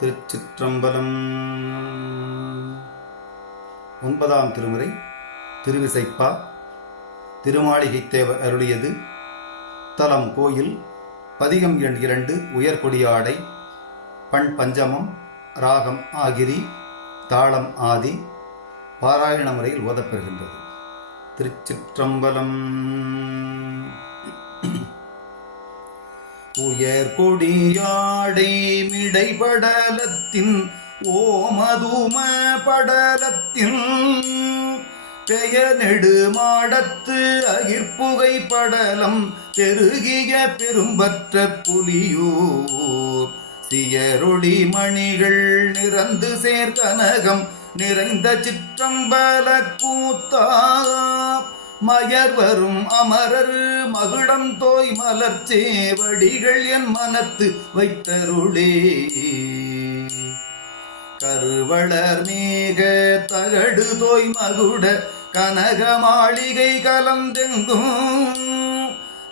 திருச்சிற்றம்பலம். 9ஆம் திருமுறை திருவிசைப்பா. திருமாளிகைத்தேவர் அருளியது. தலம் கோயில். பதிகம் எண் 2 உயர்கொடியாடை. பண் பஞ்சமம். ராகம் ஆகிரி. தாளம் ஆதி. பாராயண முறையில் ஓதப்பெறுகின்றது. திருச்சிற்றம்பலம். உயர் கொடியாடை மிடைபடலத்தின் ஓமதும படலத்தின் பெயர் நெடுமாடத்து அகிர்புகை படலம் பெருகிய பெரும்பற்ற புலியூர் சியரொடி மணிகள் நிறந்து சேர்கனகம் நிறைந்த சிற்றம்பல கூத்தா மயர் வரும் அமரர் மகுடம் தோய் மலர்ச்சேவடிகள் என் மனத்து வைத்தருளே. கருவளர் மேக தகடு தோய் மகுட கனக மாளிகை கலந்தெங்கும்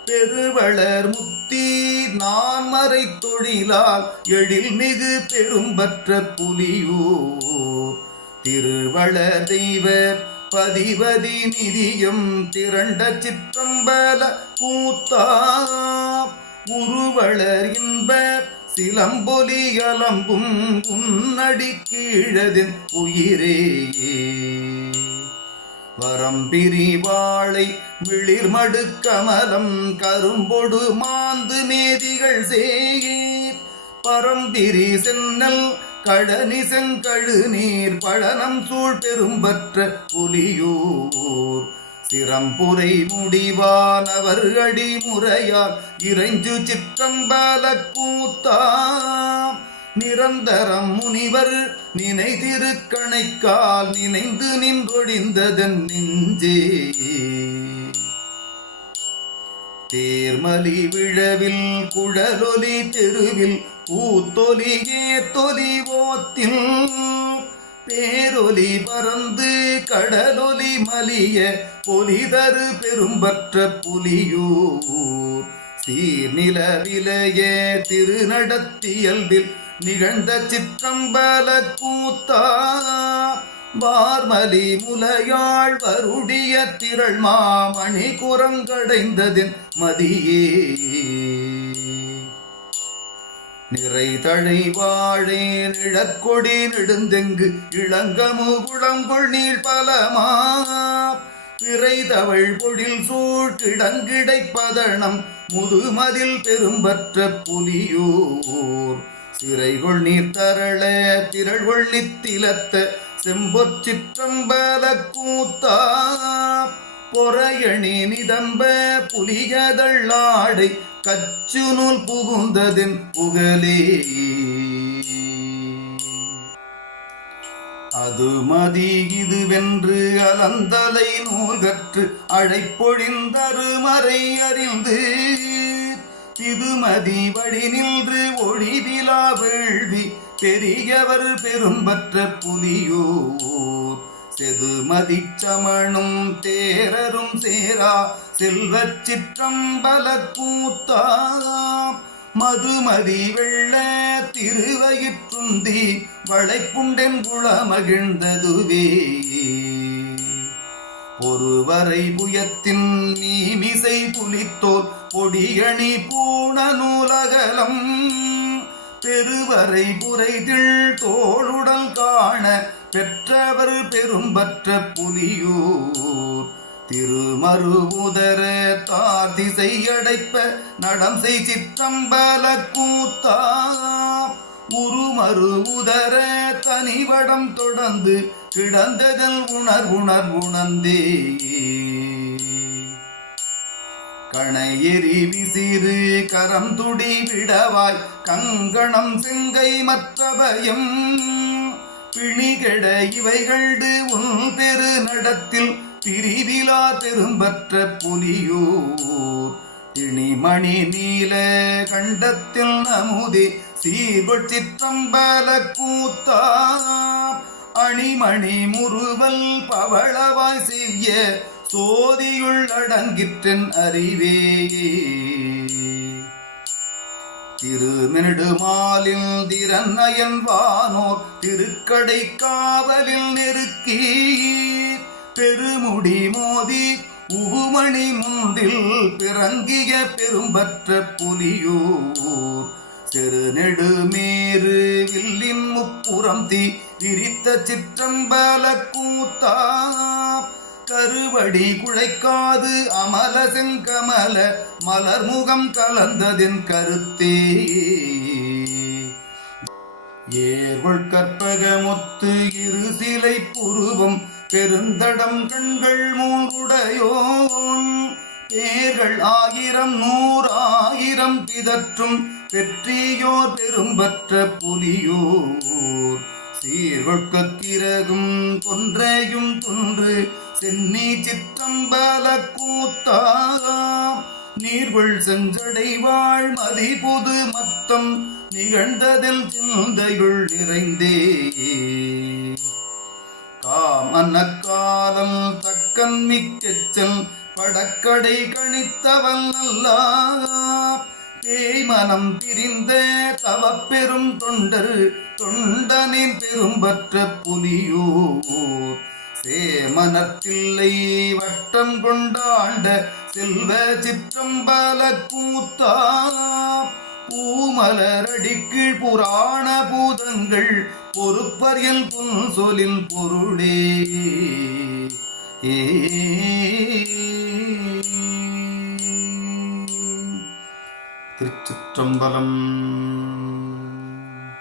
பெருவளர் முத்தி நான்மறை தொழிலால் எழில் மிகு பெரும்பற்ற புலியூர் திருவளர் தெய்வ பதிவதி நிதியம் திரண்ட சிற்றம்பல கூத்தா உருவளர் இன்ப சிலம்பொலி அலம்பும் உன்னடி கீழதின் உயிரே. வரம்பிரி வாழை விளிர்மடு கமலம் கரும்பொடு மாந்து மேதிகள் சேயீர் பரம்பிரி சென்னல் கடனி செங்கழு நீர் பழனம் சூழ் பெரும்பற்ற புலியூர் சிரம்புரை முடிவானவர் அடி முறையால் இறைஞ்சு சிற்றம்பல கூத்தா நிரந்தரம் முனிவர் நினை திருக்கணைக்கால் நினைந்து நின்றொழிந்ததன் நெஞ்சே. தேர்மலி விழவில் குழலொலி தெருவில் பூத்தொலியே தொலி ஓத்தில் பேரொலி பறந்து கடலொலி மலிய பொலிதரு பெரும்பற்ற புலியூர் சீர்நில விலைய திருநடத்தியல்பில் நிகழ்ந்த சிற்றம்பல கூத்தா வார்மலி முலையாள் வருடிய திரள் மாமணி குரங்கடைந்ததின் மதியே. நிறை தழை வாழை நிழற்கொடி நெடுந்தெங்கு இளங்கமுகுளங்கொள் நீள் பலமா பிறை தவள் பொழில் சூழ் கிடங்கிடை பதனம் முதுமதில் பெரும்பற்ற புலியூர் சிறைகொள் நீர் தரள திரள்கொள் நித்திலத்த செம்பொற் சிற்றம்பல கூத்தா பொறையணி நிதம்ப புலியதள்ளாடை கச்சு நூல் புகுந்ததின் புகழே. அது மதி இதுவென்று அலந்தலை நூல் கற்று அழைப்பொழிந்தருமறை அறிந்து இதுமதி வழி நின்று ஒழிவிலா வேள்வி பெரியவர் பெரும்பற்ற புலியூர் செதுமதி சமணும் தேரரும் சேரா செல்வச் சிற்றம்பல கூத்தா மதுமதி வெள்ள திருவயிற்றுந்தி வளைப்புண்டென் குளமகிழ்ந்ததுவே. ஒருவரை புயத்தின் மீமிசை புலித்தோர் பொடியணி பூண நூலகலம் பெருவரை புரைதிள் தோளுடல் காண பெற்றவர் பெரும்பற்ற புலியூர் திருமருவுதர தாதிசை அடைப்ப நடம் செய் சிற்றம்பல கூத்தா உருமருவுதர தனிவடம் தொடர்ந்து கிடந்ததல் உணர்ந்தே. கணையெறி விசிறு கரம் துடி விடவாய் கங்கணம் செங்கை மற்றபயம் பிணிகெட இவைகள்டு உன் பெரு நடத்தில் பிரிவிலா பெரும்பற்ற புலியூர் திணிமணி நீல கண்டத்தில் நமுதே சீர்கொள் சிற்றம்பல கூத்தா அணிமணி முறுவல் பவளவாய் செய்ய சோதியுள் அடங்கிற்றன் அறிவே. திருநெடுமாலின் திறன்னயன் வானோர் திருக்கடை காவலில் நெருக்கி பெருமுடி மோதி உபுமணி முந்தில் பிறங்கிய பெரும்பற்ற புலியூர் செருநெடுமேறு வில்லின் முப்புறம் தீ விரித்த சிற்றம்பல கூத்தா கருவடி குழைக்காது அமல செங்கமல மலர்முகம் கலந்ததின் கருத்தே ஏர்வள் கற்பகமொத்து இரு சிலை புருவம் பெருந்தடம் கண்கள் மூன்றுடையோன் பேர்கள் 1000 100 பிதற்றும் பெற்றியோர் பெரும்பற்ற புலியோர் சீர்கொட்கிறகும் கொன்றையும் தொன்று சென்னி சிற்றம்பல கூத்தா நீர்வள் செஞ்சடைவாழ் மதிபுது மத்தம் நிகழ்ந்ததில் சிந்தையுள் நிறைந்தே காமனக்காலம் தக்கன் மிக்கச்சல் படக்கடை கணித்தவன் நல்லார் தேய்மனம் பிரிந்த தவப்பெரும் தொண்டர் தொண்டனின் பெரும்பற்ற புலியூர் சேமனத்தில்லை வட்டம் கொண்டாண்ட செல்வ சிற்றம்பல கூத்தா பூமலரடிக்கீழ் புராண பூதங்கள் பொறுப்பறியல் புன்சொலின் பொருளே திருச்சிற்றம்பலம்.